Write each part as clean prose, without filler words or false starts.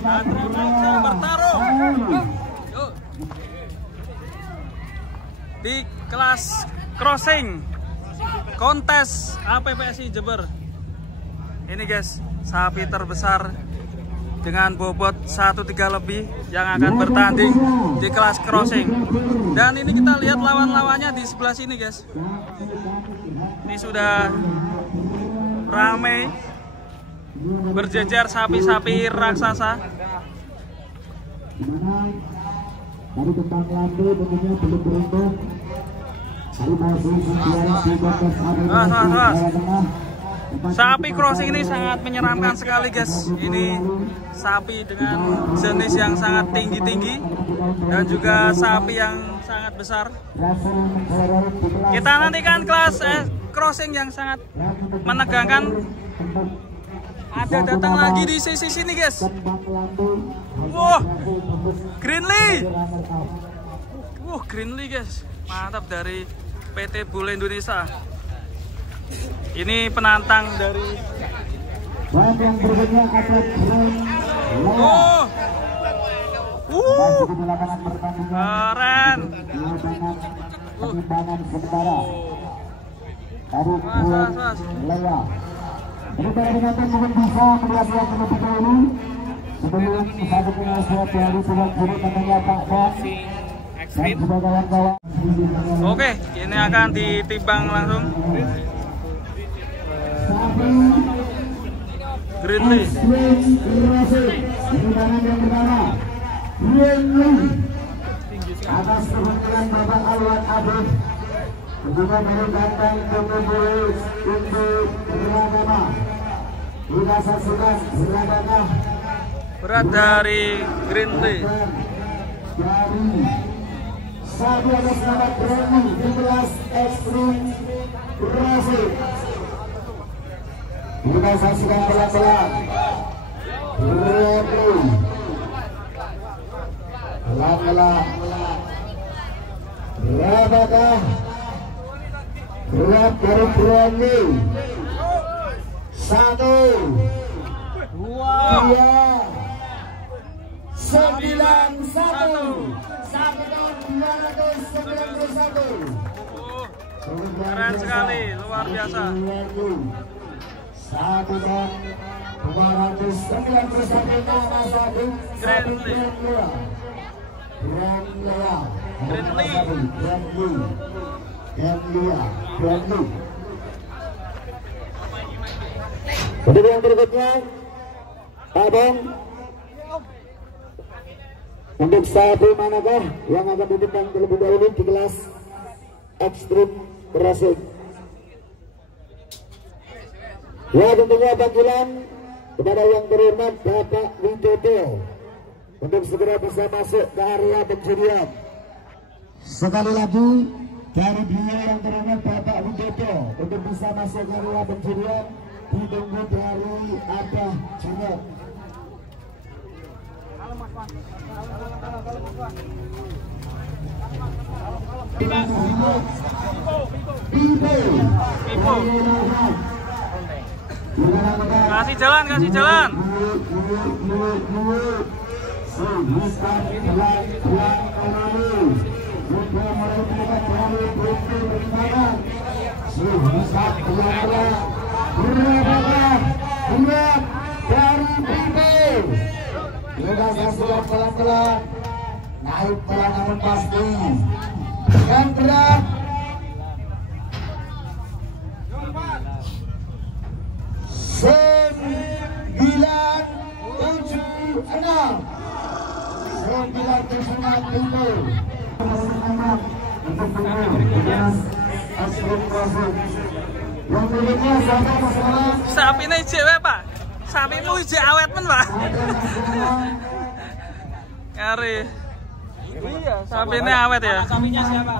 bertarung di kelas crossing kontes APPSI Jember. Ini guys, sapi terbesar dengan bobot 1,3 lebih yang akan bertanding di kelas crossing. Dan ini kita lihat lawan-lawannya di sebelah sini guys. Ini sudah ramai berjejer sapi-sapi raksasa. Dari tentang lambe tentunya belum beruntung. Sapi crossing ini sangat menyeramkan sekali guys. Ini sapi dengan jenis yang sangat tinggi-tinggi dan juga sapi yang sangat besar. Kita nantikan kelas crossing yang sangat menegangkan. Ada datang lagi di sisi sini guys. Wah, Greenlee. Wah, Greenlee guys. Mantap dari PT Bule Indonesia. Ini penantang dari keren. Jadi para penonton mungkin bisa melihat yang terlebih dahulu sebelum satu penyelesaian dari sebelah kiri tentunya Pak Bon dan juga kawan-kawan. Oke, ini akan ditimbang langsung. Greenlee. Timbangan yang pertama, Greenlee atas kebetulan Bapak Alwan Abid juga dari kandang Kontes untuk beragama. Kita saksikan beragama Berat dari Greenlee. Dari sapi atas nama Greenlee di kelas ekstrim Brazil. Kita saksikan pelan-pelan. Greenlee pelan-pelan. Berapakah berat dari Greenlee? 1, 2, 91 1 tahun 291. Keren sekali, luar biasa. 1 tahun 291 nama sapi Greenlee. Untuk yang berikutnya, Pak Bong, untuk sapi manakah yang akan ditimbang terlebih dahulu di kelas ekstrim crossing? Ya, tentunya panggilan kepada yang terhormat Bapak Widodo untuk segera bisa masuk ke area penjurian. Sekali lagi dari beliau yang terhormat Bapak Widodo untuk bisa masuk ke area penjurian ditunggu dari Abah Junot. Kasih jalan, kasih jalan. Kita saksikan pelan-pelan, naik pelan namun pasti. Yang berat 976. Sapi ini cewek Pak. Sapi mu ije awet men Pak. Kari. Iya, sapi ini awet ya. Sapinya siapa?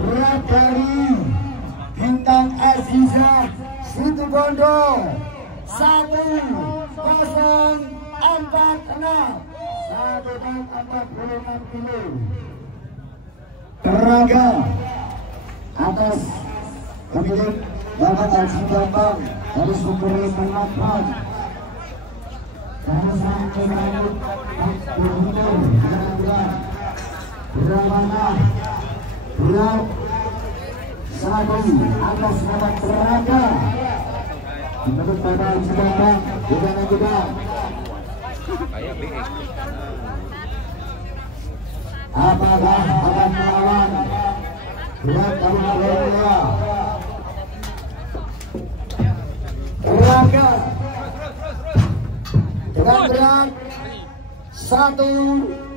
Berat dari Bintang Aziza Bondo 1046 146 kilo. Tenaga atas pemilik Bapak Haji Bambang dari Sumber Pengakuan dari Samping Lanut Berhubung Beramana Berat Sapi atas nama Tenaga menurut Bapak Haji Bambang juga apakah akan melawan berat Taruna Tenaga dengan berat 1-0.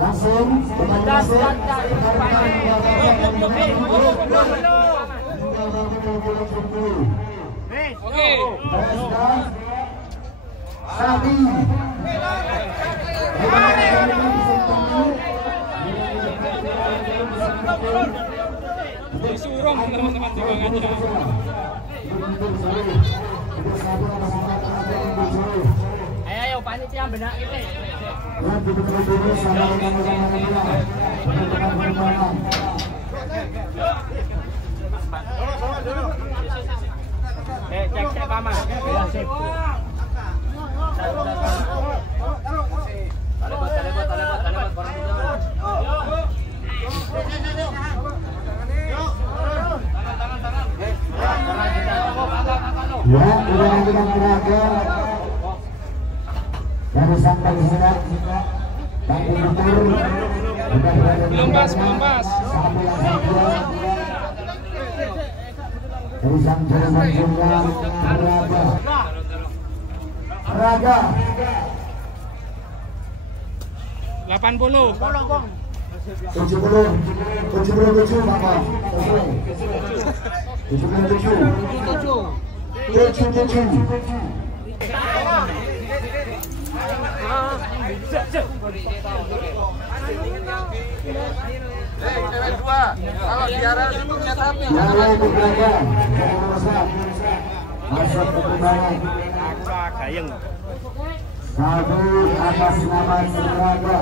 Langsung oke. Sapi disuruh teman-teman timbangannya. Ayo panitia benak ini. Cek paman. Ya, udah kita Tenaga dari Samping Serat Tapi Betul Belum pas. Sapi Raksasa dari Samping Serat Tenaga 80. 77 Bapak 77 Kalau siaran punya sapi. Masuk perkembangan satu atas nama Tenaga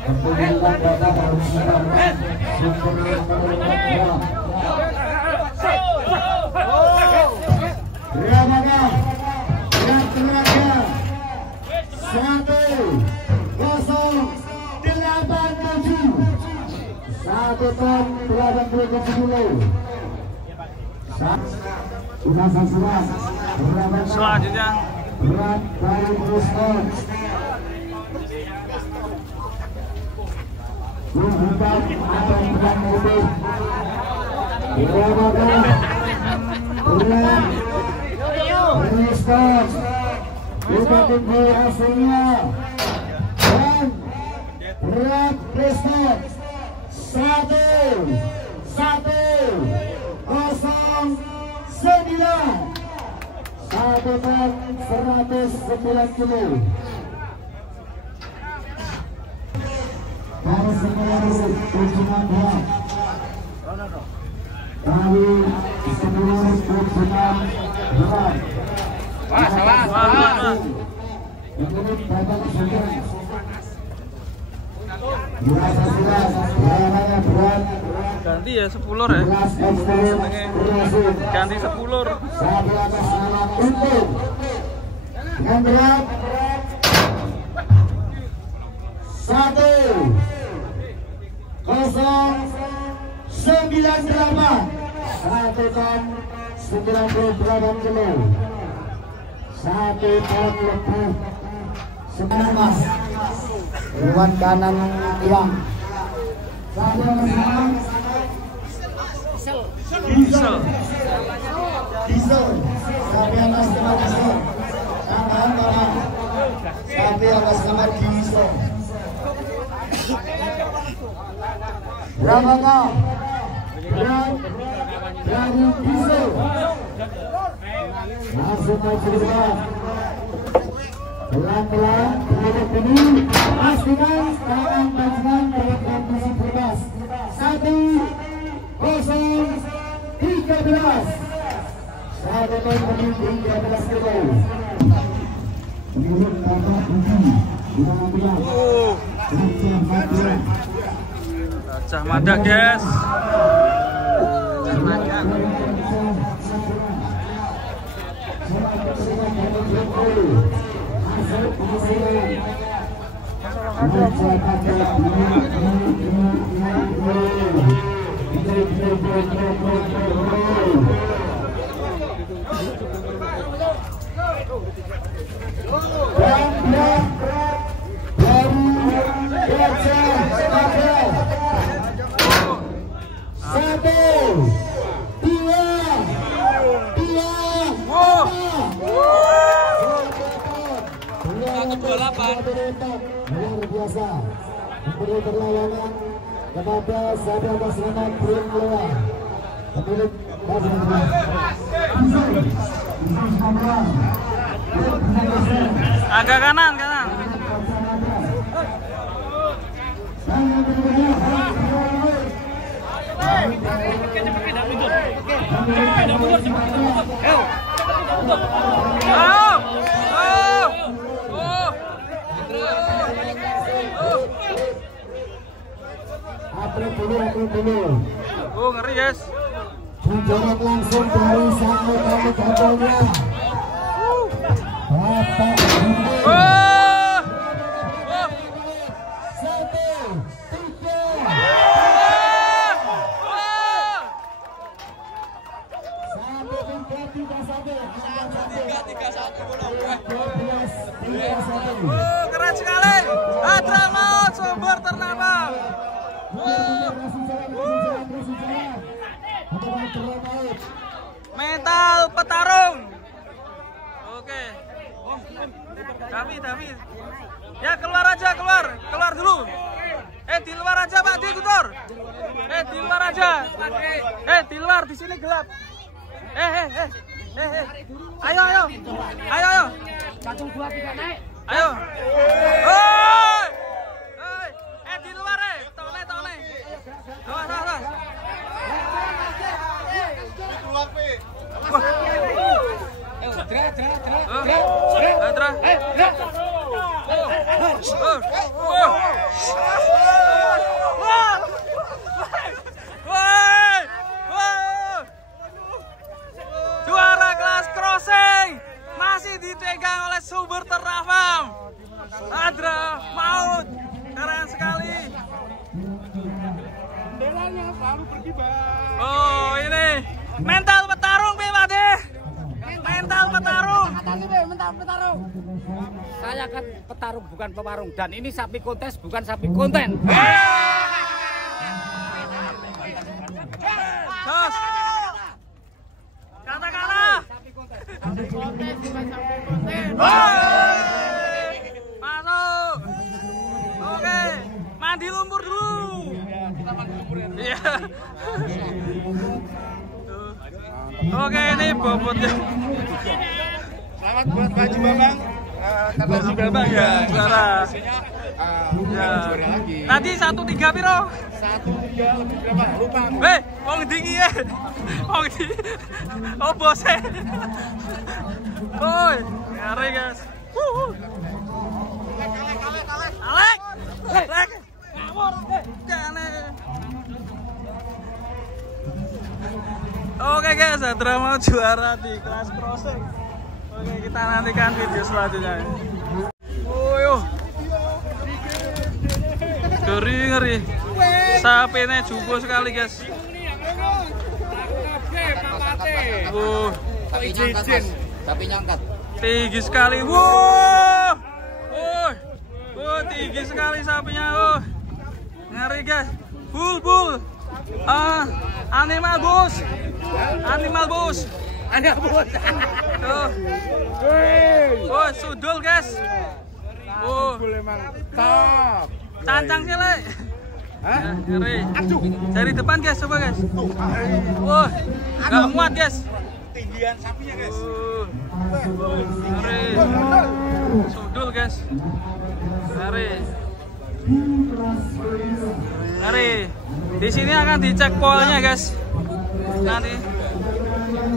kepemilikan data perusahaan Tenaga 1 ton 87 kilo. Selanjutnya berat dari Boston hitam atau berat mobil berat Boston kita tinggi hasilnya dan berat Boston 109 1 ton 109 kilo. Dari seluruh tujuan berat dari seluruh tujuan berat salah. menurut Bapak Sultan Ganti ya 10 ya. Ganti 10. Yang berat 1098 1 ton 98 kilo. 1 ton lebih sembilan mas. Ruang kanan hilang. Diesel. Sapi atas nama diesel. Tambahan barang. Sapi atas nama diesel. Berapakah berat dari diesel? Langsung maju ke depan. Pelan-pelan terhadap ini. Pastikan tangan pasangan mendapatkan posisi bebas. 1-0-13. Saat ini menuju 13 kilo. Menurut Bapak Budi, Gajah Mada guys. Luar biasa memberi perlawanan kepada sahabat pasangan belum keluar. Pemilik pasangan agak kanan. Oh, ngeri guys. Dijorok langsung dari Sapi KANDANGNYA. Bapak keren sekali. Adramaut sumber ternama. Mental petarung. Oke. David. Ya keluar aja, keluar dulu. Di luar aja Pak Direktur. Di luar aja. Di luar, di sini gelap. Ayo. 1, 2, 3 naik. Ayo. Di luar tole. Awas. Juara kelas crossing masih dipegang oleh sumber terrafam. Adra maut, keren sekali. Bendelanya selalu berkibar. Oh ini mental petarung Pade. Mental petarung. Mental petarung. Saya kan petarung bukan pemarung dan ini sapi kontes bukan sapi konten. Jos. Katakanlah. Sapi kontes bukan sapi konten. Masuk. Oke, mandi lumpur dulu. Kita mandi lumpur ya. Iya. Oke, ini bobotnya. Selamat buat Pak Bambang. Baju Bambang ya, juara. Ya. Tadi 1-3 piro? 1-3 lebih berapa? Lupa. Wong dingin ya. Wong di. Oh, bose. Woi, ngeri guys. Alek. Ngawur. Jane. Oke guys, Adra mau juara di kelas crossing. Oke, kita nantikan video selanjutnya. Ngeri. Sapinya jubo sekali guys. Tapi nyangkat. Tinggi sekali. Wow. Tinggi sekali sapinya. Ngeri guys. Bull. Animal bos. Tuh. Sudul guys. Mantap. Cancang sih le. Ngeri. Dari depan guys, coba guys. Wah, nggak muat guys. ketinggian sapinya guys. Ngeri. Sudul guys. Ngeri. Ngeri. Di sini akan dicek poilnya guys. Nanti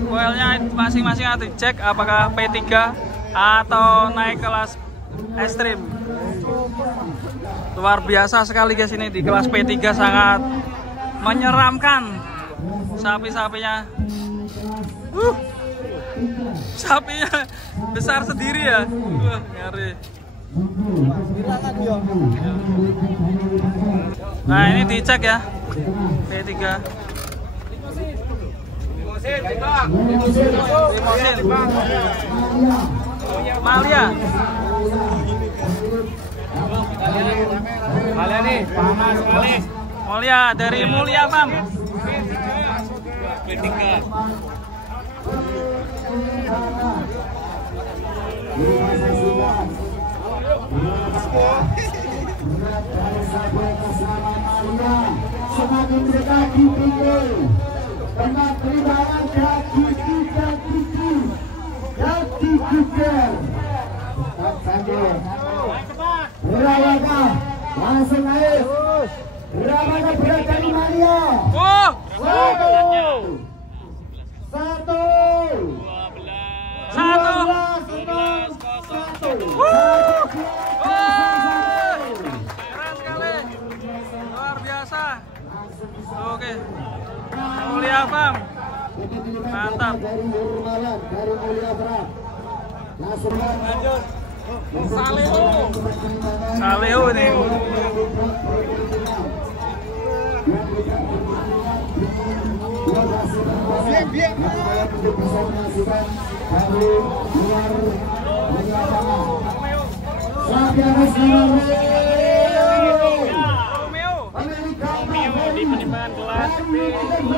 poilnya masing-masing akan dicek apakah P3 atau naik kelas ekstrim. Luar biasa sekali guys, ini di kelas P3 sangat menyeramkan. Sapi-sapinya sapinya besar sendiri ya. Ngeri. Nah ini dicek ya P3. Limosin Malia. Malia nih, panas sekali. Mulia dari Mulia Pam. Semakin dekat di pinggir, dengan perimbangan kaki dan gigi dan digeger. Tetap saja. Berawakah langsung naik. Berawakah berat dari Maria. Satu. Keren sekali. Luar biasa. Oke. Mulia Pam. Mantap. Dari Mulia Pam. Langsung lanjut. Salehu nih. Romeo di penimbangan kelas P3.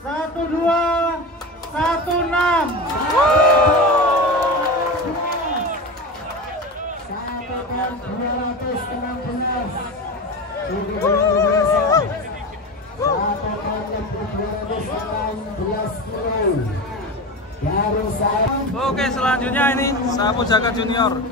Satu dua, 16. Oke, selanjutnya ini sapu jaga junior.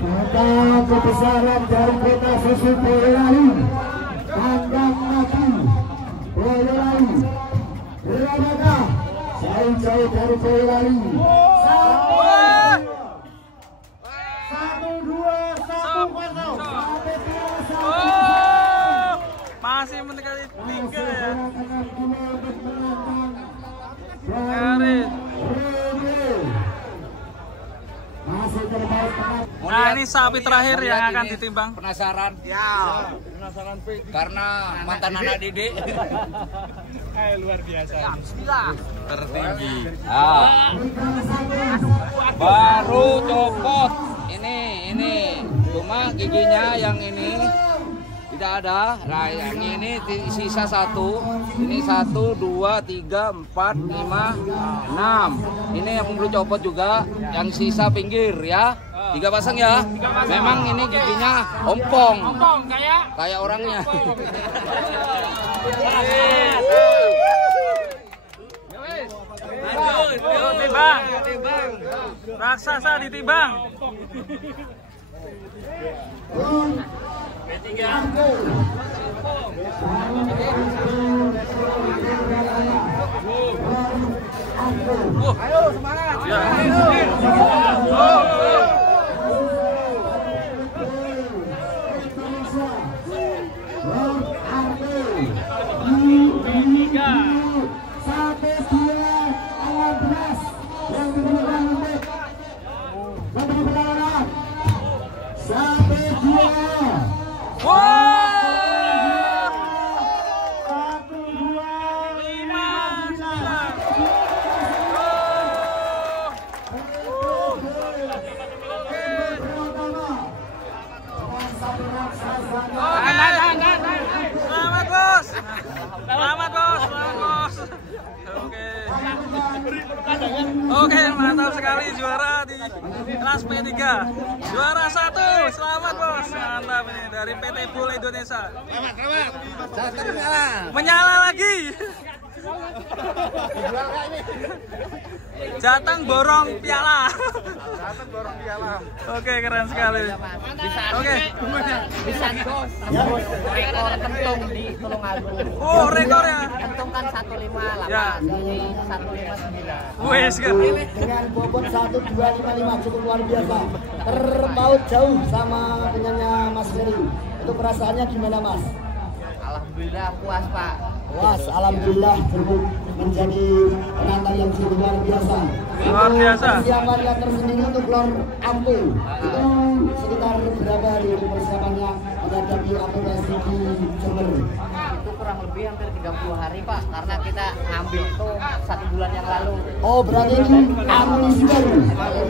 Kota kebesaran dari kota susu Boyolali, Kandangnyaki, Boyolali, berawakah jauh-jauh dari Boyolali. 1-2-1-0. Masih mendekati 3 ya. Ngeri. Nah ini sapi terakhir yang akan ditimbang. Penasaran? Ya. Penasaran karena mantan anak didik. Luar biasa. Ya, bismillah. Tertinggi. Baru copot. Ini. Cuma giginya yang ini tidak ada. Nah, yang ini sisa 1. Ini 1, 2, 3, 4, 5, 6. Ini yang belum copot juga. Yang sisa pinggir ya. 3 pasang ya. Memang ini giginya ompong. Kayak orangnya. Timbang. Raksasa ditimbang. Ayo semangat. Ya. kelas P3. Juara 1. Selamat bos. Mantap ini dari PT Pul Indonesia. Menyala lagi. Jateng borong piala. Oke, keren sekali. Oke. Bisa bos. Rekor kentung di Tulungagung. Oh, rekor ya. Kentung kan 158. Ya. Ini 159. Wes kan. Dengan bobot 1255 cukup luar biasa. Terpaut jauh sama punyanya Mas Ferry. Untuk perasaannya gimana Mas? Alhamdulillah puas Pak. Puas, alhamdulillah terbukti menjadi penantang yang cukup luar biasa. Luar biasa. Persiapannya tersendiri untuk lor ampu itu sekitar berapa hari untuk persiapannya menghadapi aplikasi di Jember? Itu kurang lebih hampir 30 hari Pak, karena kita ngambil itu 1 bulan yang lalu. Oh berarti ini amunisi baru.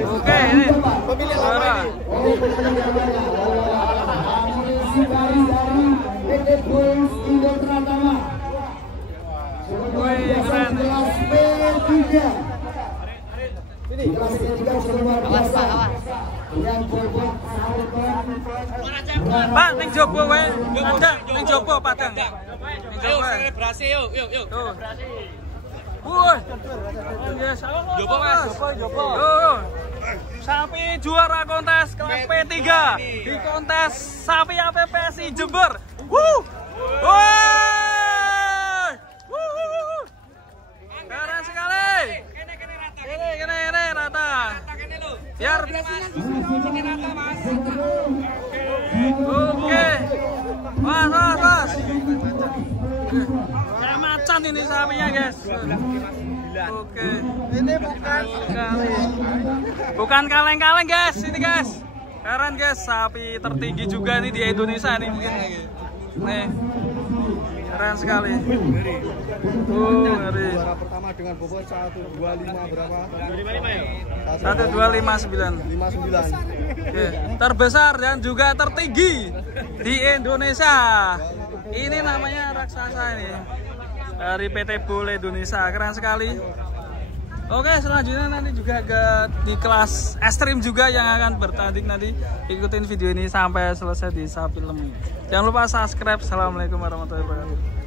Oke, ini juara. Oh amunisi baru dari PT BOISS Indo Pratama. Wih, keren. Kelas P3. Ini kelas P3 sudah luar biasa. Yang bobot Pak, ning jopo wae. Padang, ning jopo Padang. Ning jopo. Selebrasi yuk. Tuh. Woi. Yes. Jopo Mas. Jopo. Tuh. Sapi juara kontes kelas P3 di kontes Sapi APPSI Jember. Woi. Keren sekali. Ini rata. Biar oke. Mas. Kayak macan ini sapinya, guys. Oke. Ini bukan kaleng-kaleng, guys. Ini, guys. Keren, guys. Sapi tertinggi juga nih di Indonesia nih mungkin. Nih. Keren sekali. Ngeri. Juara pertama dengan bobot 125 berapa? 25 ya? 1259. 59. Oke. Terbesar dan juga tertinggi di Indonesia. Ini namanya raksasa ini. Dari PT Pul Indonesia. Keren sekali. Oke, selanjutnya nanti juga di kelas ekstrim juga yang akan bertanding nanti. Ikutin video ini sampai selesai di Sapi Lemu. Jangan lupa subscribe. Assalamualaikum warahmatullahi wabarakatuh.